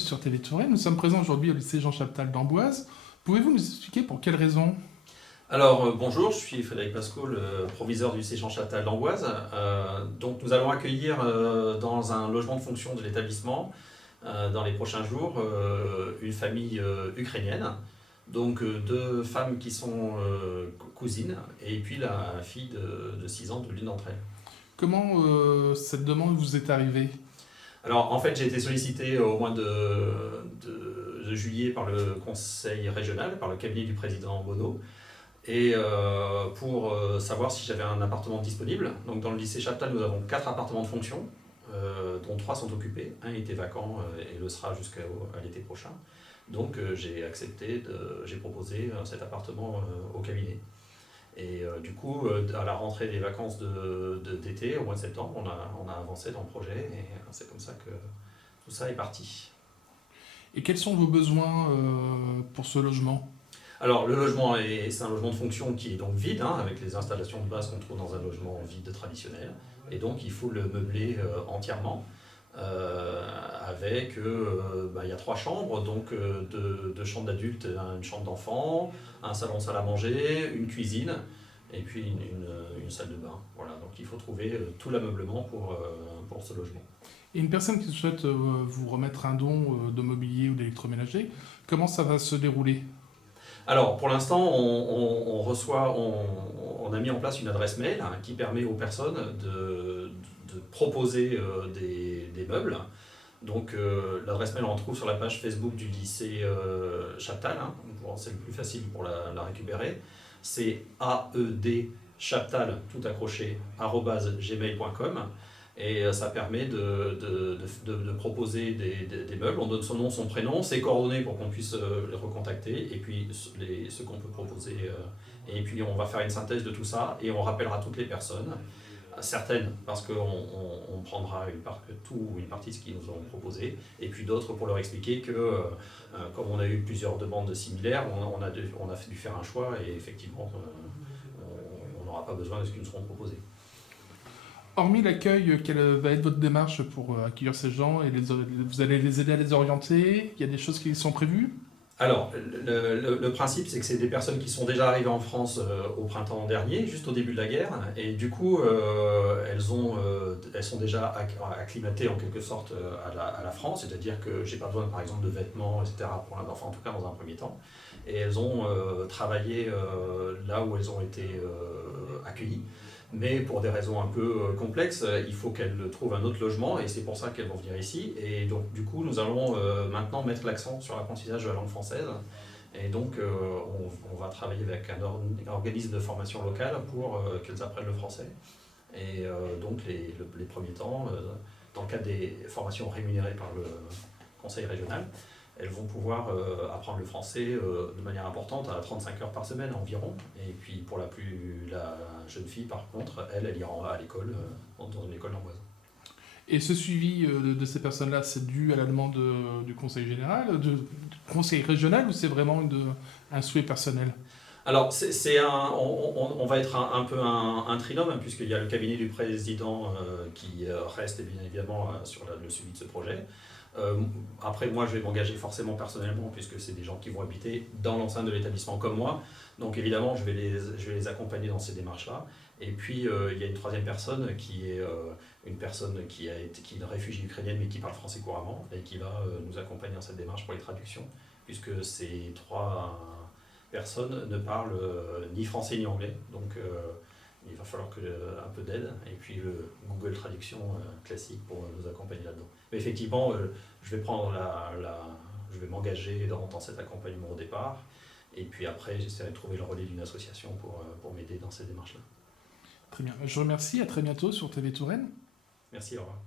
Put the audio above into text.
sur TV Touraine. Nous sommes présents aujourd'hui au lycée Jean Chaptal d'Amboise. Pouvez-vous nous expliquer pour quelles raisons? Alors bonjour, je suis Frédéric Pasco, le proviseur du lycée Jean Chaptal d'Amboise. Donc nous allons accueillir dans un logement de fonction de l'établissement dans les prochains jours une famille ukrainienne. Donc deux femmes qui sont cousines et puis la fille de 6 ans de l'une d'entre elles. Comment cette demande vous est arrivée? Alors en fait j'ai été sollicité au mois de juillet par le conseil régional, par le cabinet du président Bonneau, et pour savoir si j'avais un appartement disponible. Donc dans le lycée Chaptal nous avons 4 appartements de fonction, dont 3 sont occupés, un était vacant et le sera jusqu'à l'été prochain. Donc j'ai proposé cet appartement au cabinet. Et du coup, à la rentrée des vacances d'été, au mois de septembre, on a avancé dans le projet et c'est comme ça que tout ça est parti. Et quels sont vos besoins pour ce logement? Alors le logement, c'est un logement de fonction qui est donc vide, hein, avec les installations de base qu'on trouve dans un logement vide traditionnel. Et donc il faut le meubler entièrement. Avec, il y a 3 chambres, donc 2 chambres d'adultes, une chambre d'enfant, un salon salle à manger, une cuisine et puis une salle de bain. Voilà, donc il faut trouver tout l'ameublement pour ce logement. Et une personne qui souhaite vous remettre un don de mobilier ou d'électroménager, comment ça va se dérouler? Alors pour l'instant on a mis en place une adresse mail, hein, qui permet aux personnes de proposer des meubles. Donc l'adresse mail on retrouve sur la page Facebook du lycée Chaptal, hein, c'est le plus facile pour la récupérer. C'est aedchaptal tout accroché @gmail.com, et ça permet de proposer des meubles. On donne son nom, son prénom, ses coordonnées pour qu'on puisse les recontacter, et puis ce qu'on peut proposer. Et puis on va faire une synthèse de tout ça et on rappellera toutes les personnes. Certaines parce qu'on prendra une partie de ce qu'ils nous ont proposé, et puis d'autres pour leur expliquer que comme on a eu plusieurs demandes similaires, on a dû faire un choix, et effectivement on n'aura pas besoin de ce qui nous seront proposés. Hormis l'accueil, quelle va être votre démarche pour accueillir ces gens et vous allez les aider à les orienter? Il y a des choses qui sont prévues? Alors, le principe, c'est que c'est des personnes qui sont déjà arrivées en France au printemps dernier, juste au début de la guerre, et du coup, elles sont déjà acclimatées en quelque sorte à la France, c'est-à-dire que j'ai pas besoin, par exemple, de vêtements, etc., pour un enfant, en tout cas dans un premier temps. Et elles ont travaillé là où elles ont été accueillies. Mais pour des raisons un peu complexes, il faut qu'elles trouvent un autre logement, et c'est pour ça qu'elles vont venir ici. Et donc du coup, nous allons maintenant mettre l'accent sur l'apprentissage de la langue française. Et donc on va travailler avec un organisme de formation locale pour qu'elles apprennent le français. Et donc les premiers temps, dans le cadre des formations rémunérées par le conseil régional, elles vont pouvoir apprendre le français de manière importante, à 35 heures par semaine environ. Et puis pour la jeune fille, par contre, elle ira à l'école, dans une école d'Amboise. Et ce suivi de ces personnes-là, c'est dû à la demande du conseil général, du conseil régional, ou c'est vraiment un souhait personnel? Alors on va être un peu un trinôme, hein, puisqu'il y a le cabinet du président qui reste bien évidemment sur le suivi de ce projet. Après, moi je vais m'engager forcément personnellement, puisque c'est des gens qui vont habiter dans l'enceinte de l'établissement comme moi, donc évidemment je vais les accompagner dans ces démarches là. Et puis il y a une troisième personne qui est une personne qui est une réfugiée ukrainienne mais qui parle français couramment, et qui va nous accompagner dans cette démarche pour les traductions, puisque ces 3 personnes ne parlent ni français ni anglais, donc il va falloir un peu d'aide, et puis le Google Traduction classique pour nous accompagner là-dedans. Mais effectivement, je vais m'engager dans cet accompagnement au départ, et puis après j'essaierai de trouver le relais d'une association pour m'aider dans ces démarches-là. Très bien. Je vous remercie. À très bientôt sur TV Touraine. Merci, au revoir.